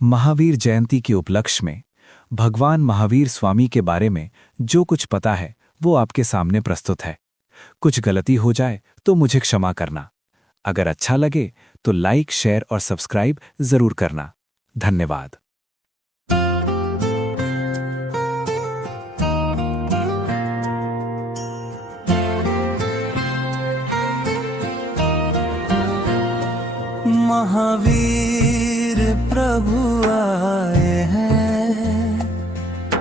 महावीर जयंती के उपलक्ष्य में भगवान महावीर स्वामी के बारे में जो कुछ पता है वो आपके सामने प्रस्तुत है। कुछ गलती हो जाए तो मुझे क्षमा करना। अगर अच्छा लगे तो लाइक, शेयर और सब्सक्राइब जरूर करना। धन्यवाद। महावीर प्रभु आए हैं,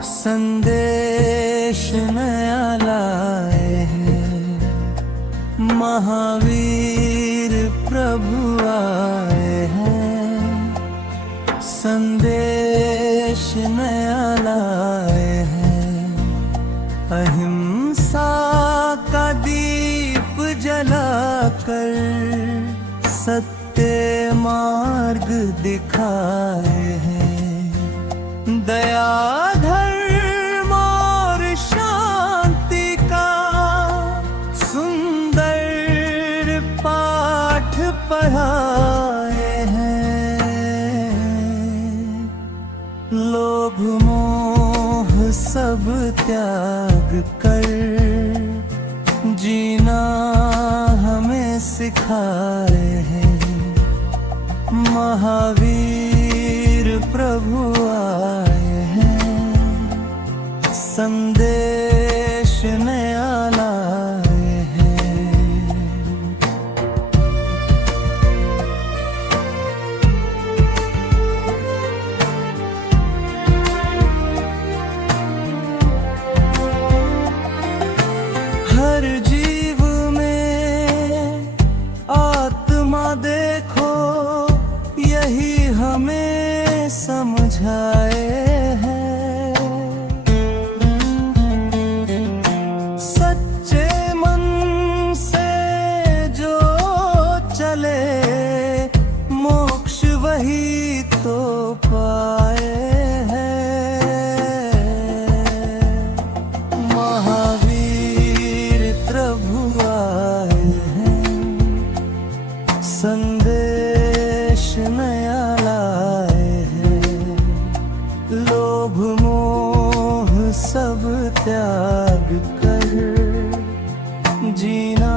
संदेश नया लाए हैं। महावीर प्रभु आए हैं, संदेश नया लाए हैं। अहिंसा का दीप जलाकर सत्य मार्ग दिखाए हैं। दया, धर्म और शांति का सुंदर पाठ पढ़ाए हैं। लोभ मोह सब त्याग कर जीना हमें सिखाए हैं। महावीर प्रभु आए हैं, संदेश नया लाए हैं। हर जीव में आत्मा देखो, यही हमें समझाए हैं। सच्चे मन से जो चले, मोक्ष वही तो पाए हैं। महावीर प्रभु आए हैं, संदेश नया लाए हैं। लोभ मोह सब त्याग कर जीना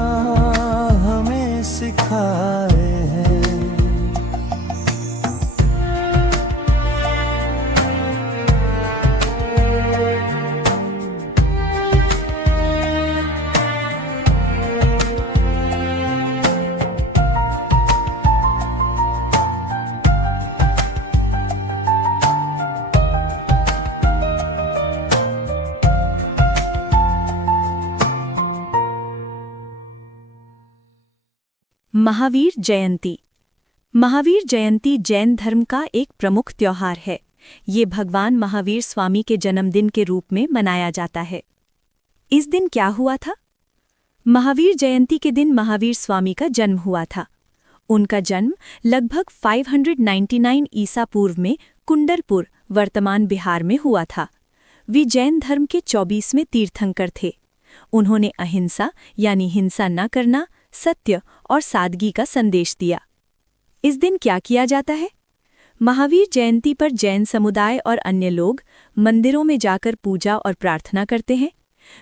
हमें सिखाए हैं। महावीर जयंती। महावीर जयंती जैन धर्म का एक प्रमुख त्योहार है। ये भगवान महावीर स्वामी के जन्मदिन के रूप में मनाया जाता है। इस दिन क्या हुआ था? महावीर जयंती के दिन महावीर स्वामी का जन्म हुआ था। उनका जन्म लगभग 599 ईसा पूर्व में कुंडरपुर, वर्तमान बिहार में हुआ था। वे जैन धर्म के 24वें तीर्थंकर थे। उन्होंने अहिंसा यानी हिंसा न करना, सत्य और सादगी का संदेश दिया। इस दिन क्या किया जाता है? महावीर जयंती पर जैन समुदाय और अन्य लोग मंदिरों में जाकर पूजा और प्रार्थना करते हैं।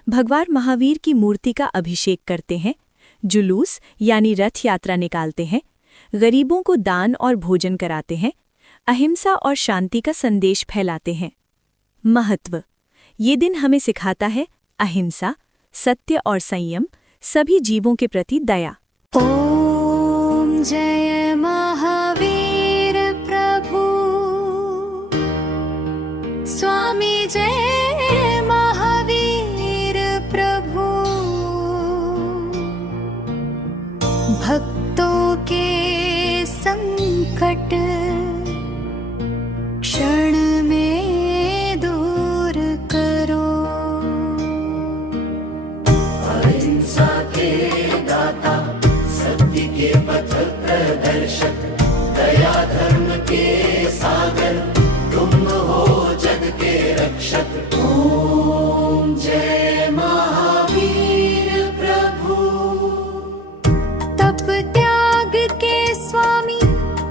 भगवान महावीर की मूर्ति का अभिषेक करते हैं, जुलूस यानी रथ यात्रा निकालते हैं, गरीबों को दान और भोजन कराते हैं, अहिंसा और शांति का संदेश फैलाते हैं। महत्व: ये दिन हमें सिखाता है अहिंसा, सत्य और संयम, सभी जीवों के प्रति दया। ओम जय महावीर प्रभु स्वामी, जय महावीर प्रभु। भक्तों के संकट क्षण में दूर करो। अहिंसा के दाता, सत्य के पथ प्रदर्शक, दया धर्म के सागर, तुम हो जग के रक्षक। ओम जय महावीर प्रभु। तप त्याग के स्वामी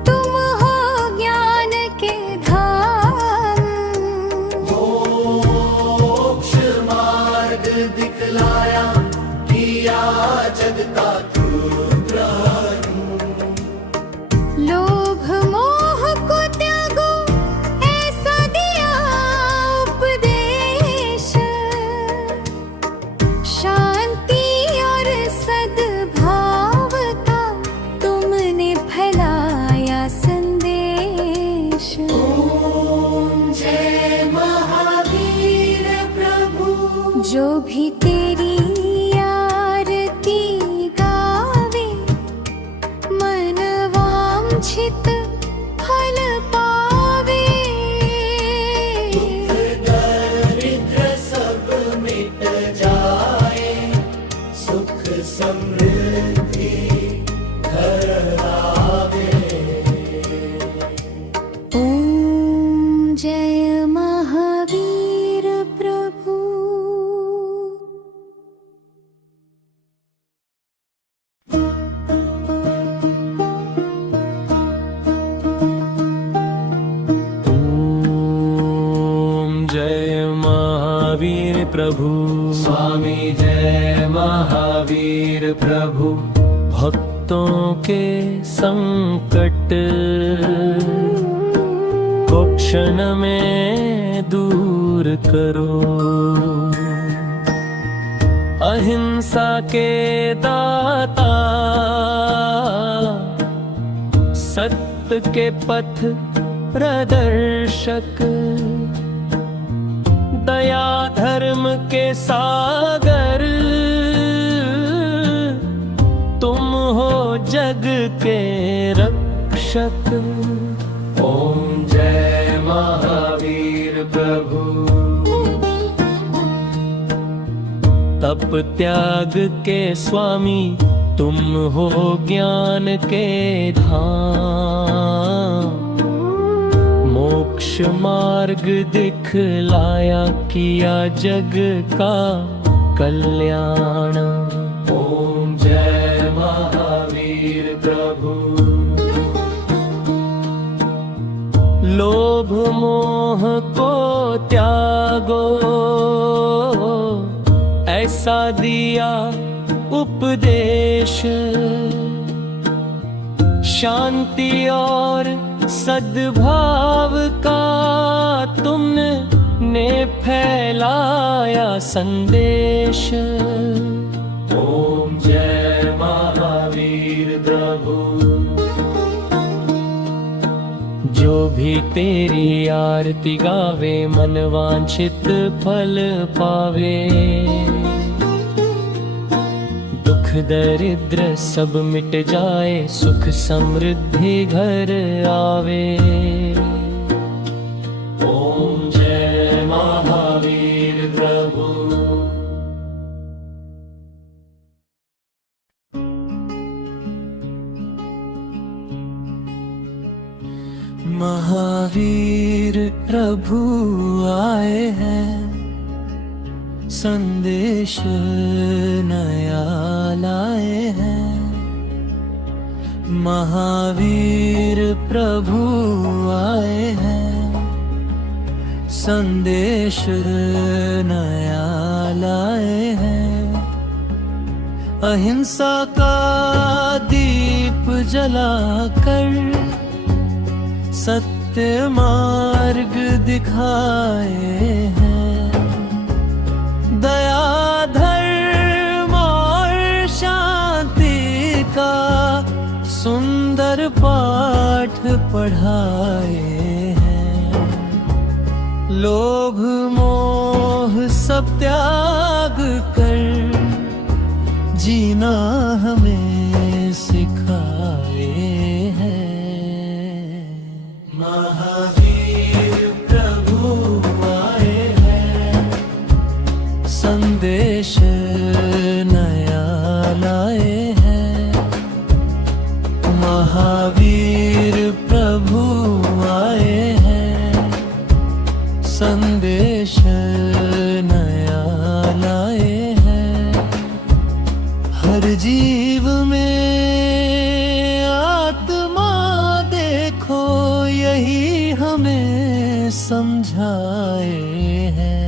तुम हो, ज्ञान के धाम। जो भी तेरी आरती गावे, मन वांछित फल पावे। दरिद्र सब मिट जाए, सुख समृद्धि घर आवे। ओम जय महावीर प्रभु। ओम जय महावीर प्रभु। स्वामी जय महावीर प्रभु। भक्तों के संकट को क्षण में दूर करो। अहिंसा के दाता, सत्य के पथ प्रदर्शक, दया धर्म के सागर, तुम हो जग के रक्षक। ओम जय महावीर प्रभु। तप त्याग के स्वामी, तुम हो ज्ञान के धाम। मोक्ष मार्ग दिखलाया, किया जग का कल्याण। ओम जय महावीर प्रभु। लोभ मोह को त्यागो, ऐसा दिया उपदेश। शांति और सद्भाव का तुमने फैलाया संदेश। ओम जय महावीर प्रभु। जो भी तेरी आरती गावे, मन वांछित फल पावे। दुख दरिद्र सब मिट जाए, सुख समृद्धि घर आवे। ओम जय महावीर प्रभु। महावीर प्रभु आए हैं, संदेश नया लाए हैं। महावीर प्रभु आए हैं, संदेश नया लाए हैं। अहिंसा का दीप जलाकर सत्य मार्ग दिखाए हैं। दया धर्म और शांति का सुंदर पाठ पढ़ाए हैं। लोभ मोह सब त्याग कर जीना हमें सिखाए हैं। महावीर प्रभु आए हैं, संदेश नया लाए हैं। महावीर प्रभु आए हैं, संदेश नया लाए हैं। हर जीव में आत्मा देखो, यही हमें समझाए हैं।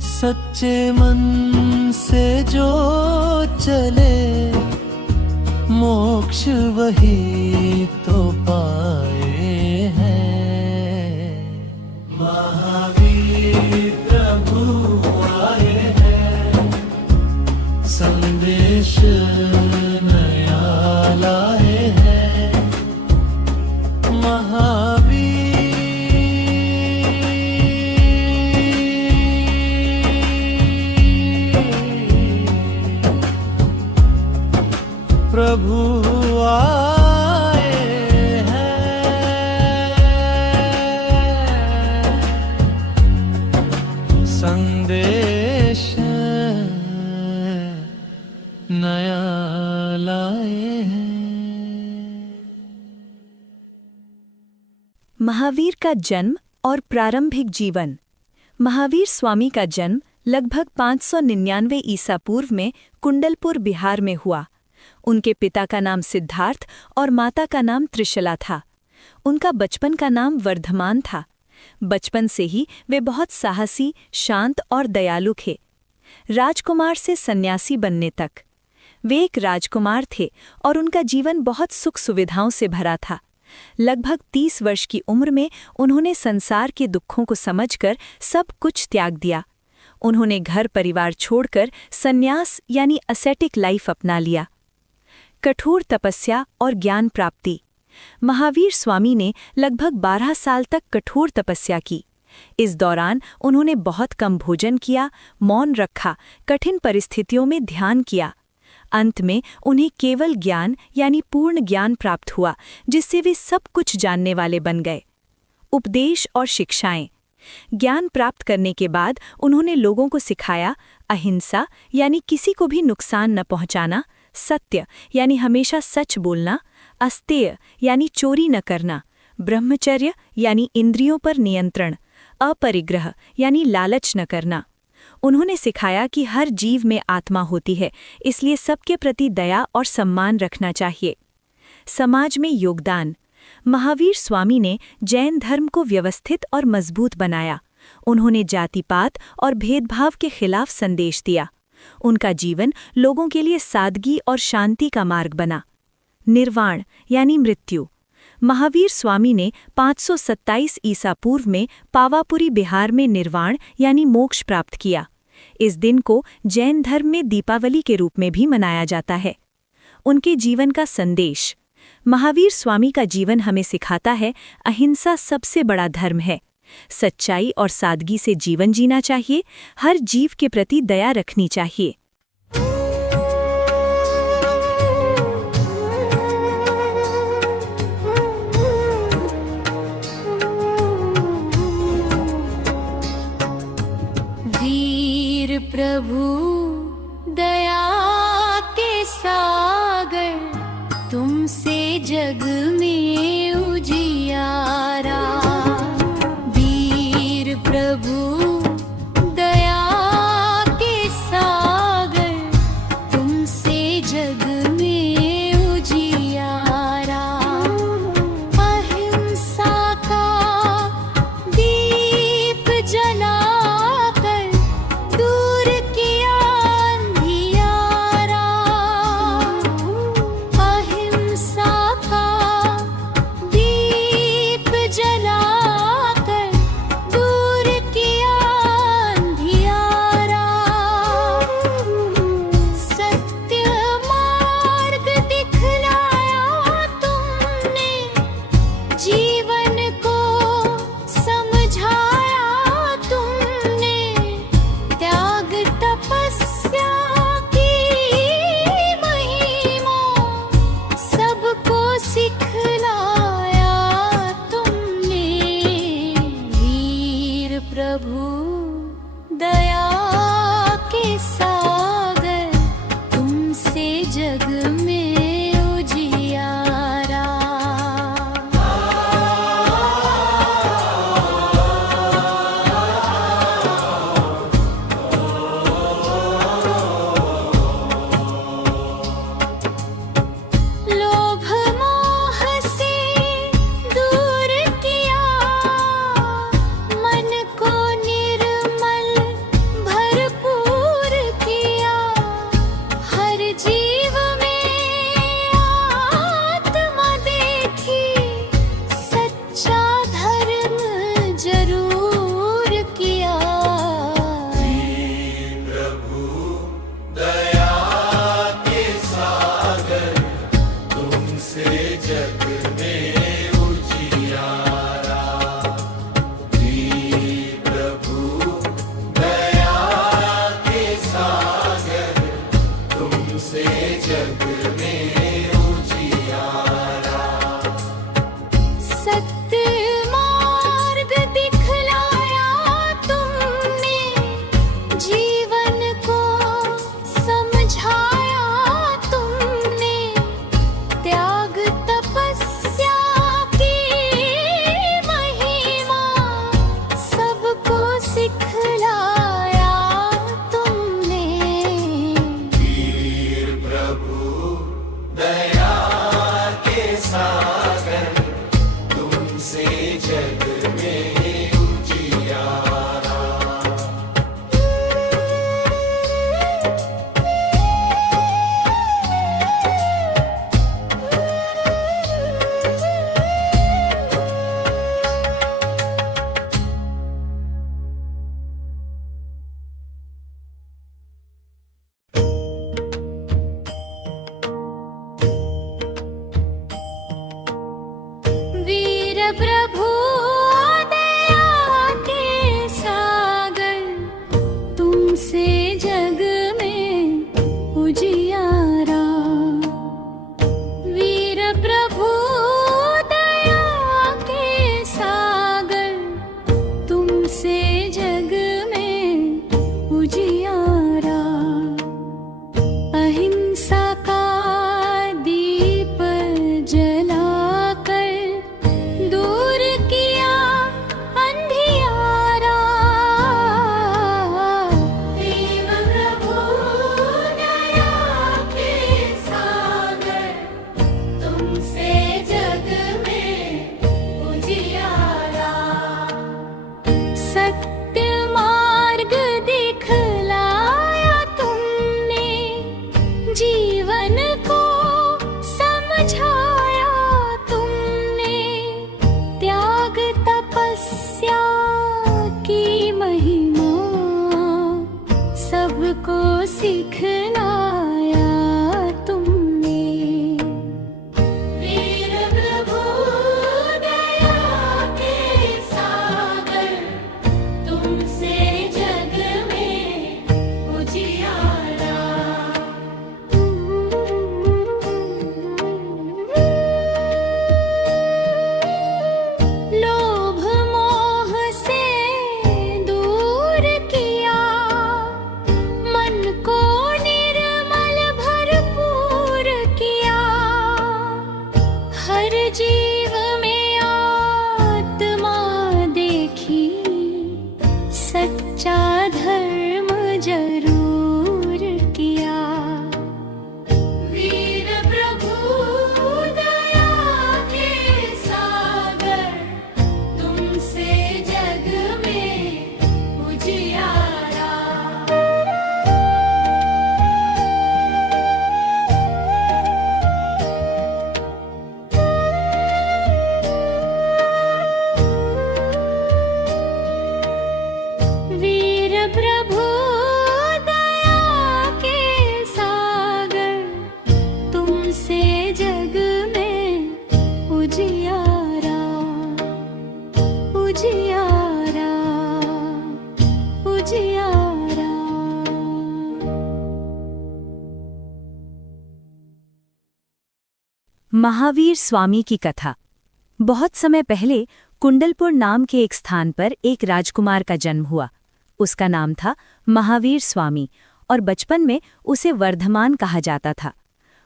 सच्चे मन से जो चले, मोक्ष वही तो पाए हैं। महावीर प्रभु आए हैं, संदेश नया लाए हैं। महावीर महावीर का जन्म और प्रारंभिक जीवन। महावीर स्वामी का जन्म लगभग 599 ईसा पूर्व में कुंडलपुर, बिहार में हुआ। उनके पिता का नाम सिद्धार्थ और माता का नाम त्रिशला था। उनका बचपन का नाम वर्धमान था। बचपन से ही वे बहुत साहसी, शांत और दयालु थे। राजकुमार से सन्यासी बनने तक वे एक राजकुमार थे और उनका जीवन बहुत सुख सुविधाओं से भरा था। लगभग 30 वर्ष की उम्र में उन्होंने संसार के दुखों को समझकर सब कुछ त्याग दिया। उन्होंने घर परिवार छोड़कर सन्यास यानी असेटिक लाइफ अपना लिया। कठोर तपस्या और ज्ञान प्राप्ति। महावीर स्वामी ने लगभग 12 साल तक कठोर तपस्या की। इस दौरान उन्होंने बहुत कम भोजन किया, मौन रखा, कठिन परिस्थितियों में ध्यान किया। अंत में उन्हें केवल ज्ञान यानी पूर्ण ज्ञान प्राप्त हुआ, जिससे वे सब कुछ जानने वाले बन गए। उपदेश और शिक्षाएं। ज्ञान प्राप्त करने के बाद उन्होंने लोगों को सिखाया अहिंसा यानी किसी को भी नुकसान न पहुंचाना, सत्य यानी हमेशा सच बोलना, अस्तेय यानी चोरी न करना, ब्रह्मचर्य यानी इंद्रियों पर नियंत्रण, अपरिग्रह यानी लालच न करना। उन्होंने सिखाया कि हर जीव में आत्मा होती है, इसलिए सबके प्रति दया और सम्मान रखना चाहिए। समाज में योगदान। महावीर स्वामी ने जैन धर्म को व्यवस्थित और मजबूत बनाया। उन्होंने जाति-पात और भेदभाव के खिलाफ संदेश दिया। उनका जीवन लोगों के लिए सादगी और शांति का मार्ग बना। निर्वाण यानी मृत्यु। महावीर स्वामी ने 527 ईसा पूर्व में पावापुरी, बिहार में निर्वाण यानी मोक्ष प्राप्त किया। इस दिन को जैन धर्म में दीपावली के रूप में भी मनाया जाता है। उनके जीवन का संदेश। महावीर स्वामी का जीवन हमें सिखाता है अहिंसा सबसे बड़ा धर्म है। सच्चाई और सादगी से जीवन जीना चाहिए। हर जीव के प्रति दया रखनी चाहिए। वीर प्रभु दया के सागर, तुमसे जग में उजियारा। वीर प्रभु दया के सागर, जग में उजियारा। वीर प्रभु दया के सागर, तुमसे जग में उजियारा। वीर प्रभु दया के सागर, तुमसे जग में उजियारा। अहिंसा का दीप जलाकर दूर किया अंधियारा। देव प्रभु दया के सागर, तुमसे जग में उजियारा। सत्य मार्ग दिखलाया तुमने, जीवन को समझाया तुमने। त्याग तपस्या की महिमा सबको सिखलाया तुमने। वीर प्रभु दया के सागर, तुमसे जग में उजियारा। लोभ मोह से दूर किया, मन को निर्मल भरपूर किया। हर जीव में आत्मा देखी, सच्चा धर्म जरूर किया। वीर प्रभु दया के सागर, तुमसे जग में उजियारा। वीर प्रभु दया के सागर, तुमसे जग में उजियारा। उजियारा, उजियारा। महावीर स्वामी की कथा। बहुत समय पहले कुंडलपुर नाम के एक स्थान पर एक राजकुमार का जन्म हुआ। उसका नाम था महावीर स्वामी और बचपन में उसे वर्धमान कहा जाता था।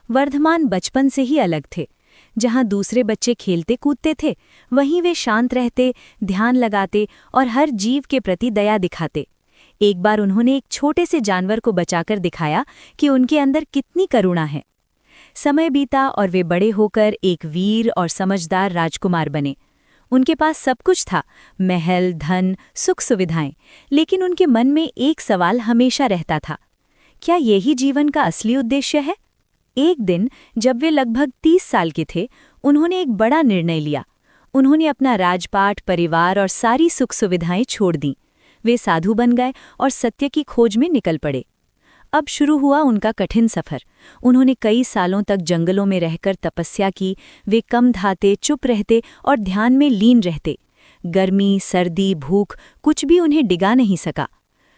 वर्धमान बचपन से ही अलग थे। जहाँ दूसरे बच्चे खेलते कूदते थे, वहीं वे शांत रहते, ध्यान लगाते और हर जीव के प्रति दया दिखाते। एक बार उन्होंने एक छोटे से जानवर को बचाकर दिखाया कि उनके अंदर कितनी करुणा है। समय बीता और वे बड़े होकर एक वीर और समझदार राजकुमार बने। उनके पास सब कुछ था, महल, धन, सुख सुविधाएं, लेकिन उनके मन में एक सवाल हमेशा रहता था, क्या यही जीवन का असली उद्देश्य है? एक दिन जब वे लगभग 30 साल के थे, उन्होंने एक बड़ा निर्णय लिया। उन्होंने अपना राजपाट, परिवार और सारी सुख सुविधाएं छोड़ दीं। वे साधु बन गए और सत्य की खोज में निकल पड़े। अब शुरू हुआ उनका कठिन सफर। उन्होंने कई सालों तक जंगलों में रहकर तपस्या की। वे कम धाते, चुप रहते और ध्यान में लीन रहते। गर्मी, सर्दी, भूख कुछ भी उन्हें डिगा नहीं सका।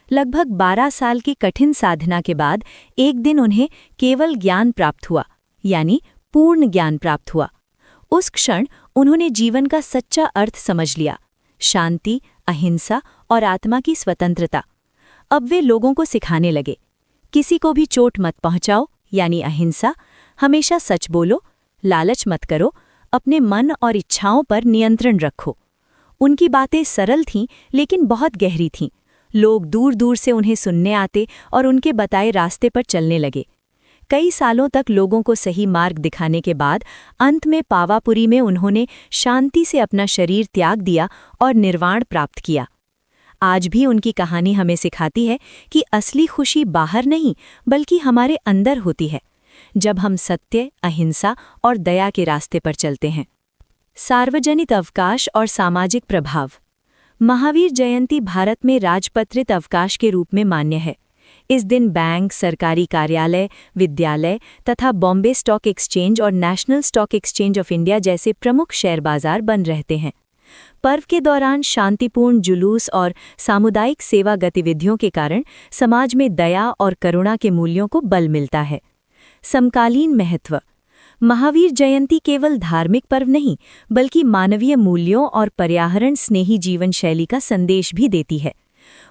लगभग 12 साल की कठिन साधना के बाद एक दिन उन्हें केवल ज्ञान प्राप्त हुआ, यानी पूर्ण ज्ञान प्राप्त हुआ। उस क्षण उन्होंने जीवन का सच्चा अर्थ समझ लिया, शांति, अहिंसा और आत्मा की स्वतंत्रता। अब वे लोगों को सिखाने लगे, किसी को भी चोट मत पहुंचाओ, यानी अहिंसा, हमेशा सच बोलो, लालच मत करो, अपने मन और इच्छाओं पर नियंत्रण रखो। उनकी बातें सरल थीं लेकिन बहुत गहरी थीं। लोग दूर दूर से उन्हें सुनने आते और उनके बताए रास्ते पर चलने लगे। कई सालों तक लोगों को सही मार्ग दिखाने के बाद अंत में पावापुरी में उन्होंने शांति से अपना शरीर त्याग दिया और निर्वाण प्राप्त किया। आज भी उनकी कहानी हमें सिखाती है कि असली खुशी बाहर नहीं बल्कि हमारे अंदर होती है, जब हम सत्य, अहिंसा और दया के रास्ते पर चलते हैं। सार्वजनिक अवकाश और सामाजिक प्रभाव। महावीर जयंती भारत में राजपत्रित अवकाश के रूप में मान्य है। इस दिन बैंक, सरकारी कार्यालय, विद्यालय तथा बॉम्बे स्टॉक एक्सचेंज और national stock exchange of India जैसे प्रमुख शेयर बाजार बंद रहते हैं। पर्व के दौरान शांतिपूर्ण जुलूस और सामुदायिक सेवा गतिविधियों के कारण समाज में दया और करुणा के मूल्यों को बल मिलता है। समकालीन महत्व। महावीर जयंती केवल धार्मिक पर्व नहीं बल्कि मानवीय मूल्यों और पर्यावरण स्नेही जीवन शैली का संदेश भी देती है।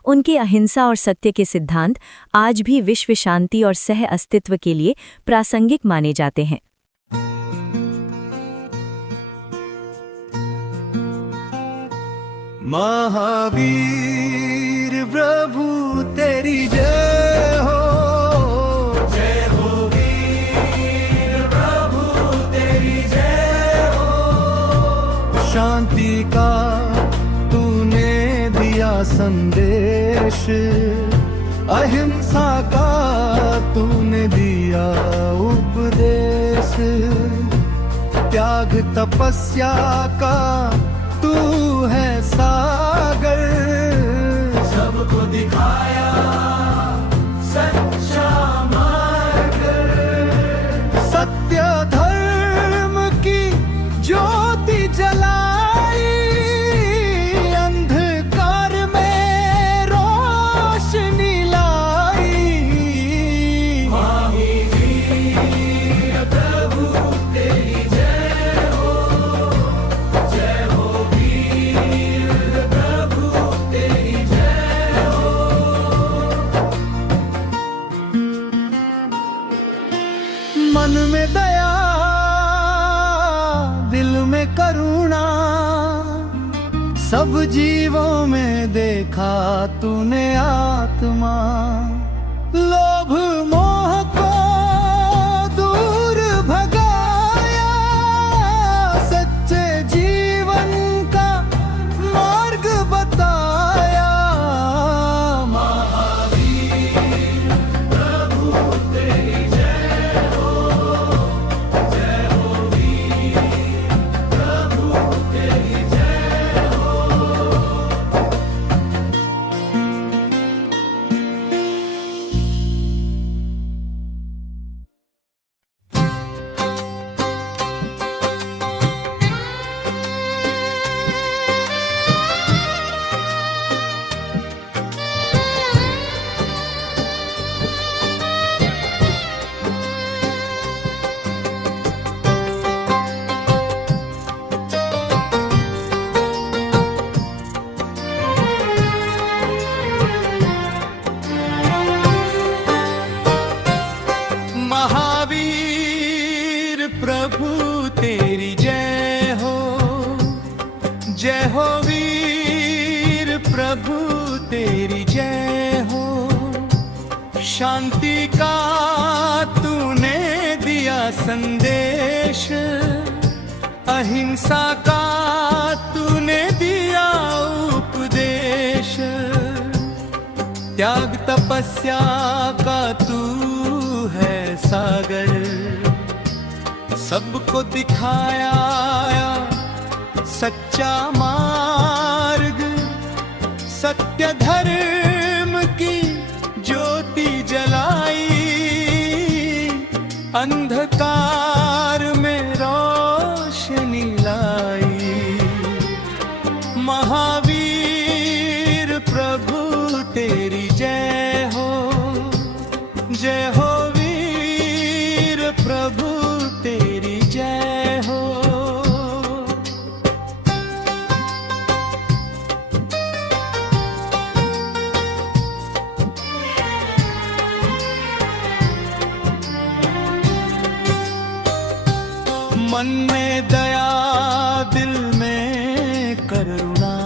उनके अहिंसा और सत्य के सिद्धांत आज भी विश्व शांति और सह अस्तित्व के लिए प्रासंगिक माने जाते हैं। महावीर प्रभु तेरी जय हो, जय हो वीर प्रभु तेरी जय हो। शांति का तूने दिया संदेश, अहिंसा का तूने दिया उपदेश। त्याग तपस्या का तू है सागर, सबको दिखाया सच्चा मार्ग। सत्य धर्म की ज्योति जलाई, अंधकार में रोशनी लाई। महावीर प्रभु तेरी जय हो, जय हो वीर प्रभु तेरी जय हो। मन में दया, दिल में करुणा, सब जीवों में देखा तूने आत्मा। लोभ मोह को दूर भगाया, सच्चे जीवन का मार्ग बताया। महावीर प्रभु तेरी जय हो, जय हो वीर प्रभु तेरी जय हो। महावीर प्रभु तेरी जय हो, जय हो वीर प्रभु तेरी जय हो। शांति का तूने दिया संदेश, अहिंसा का तूने दिया उपदेश। त्याग तपस्या का तू है सागर, सबको दिखाया सच्चा मार्ग। सत्य धर्म की ज्योति जलाई, अंधकार में रोशनी लाई। महावीर प्रभु तेरी जय हो, जय हो वीर प्रभु तेरी जय हो। मन में दया, दिल में करुणा,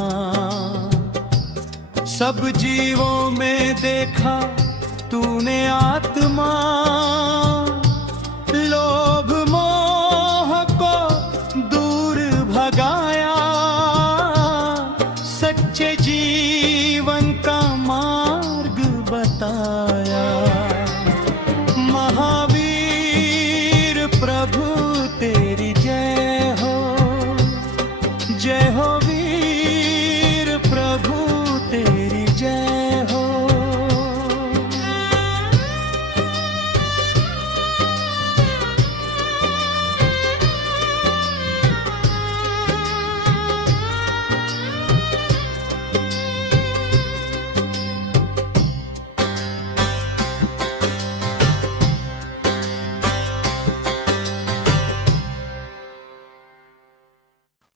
सब जीवों में देखा तूने आत्मा।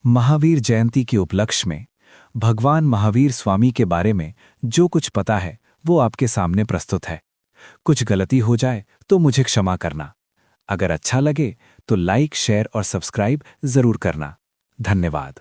महावीर जयंती के उपलक्ष्य में भगवान महावीर स्वामी के बारे में जो कुछ पता है वो आपके सामने प्रस्तुत है। कुछ गलती हो जाए तो मुझे क्षमा करना। अगर अच्छा लगे तो लाइक, शेयर और सब्सक्राइब जरूर करना। धन्यवाद।